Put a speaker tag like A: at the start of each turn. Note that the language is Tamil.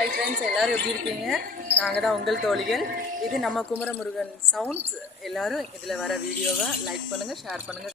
A: ஹாய் ஃப்ரெண்ட்ஸ் எல்லாரும் எப்படி இருக்கீங்க? நாங்கள் தான் உங்கள் தோழிகள். இது நம்ம குமரமுருகன் சவுண்ட்ஸ் எல்லோரும் இதில் வர வீடியோவை லைக் பண்ணுங்கள் ஷேர் பண்ணுங்கள்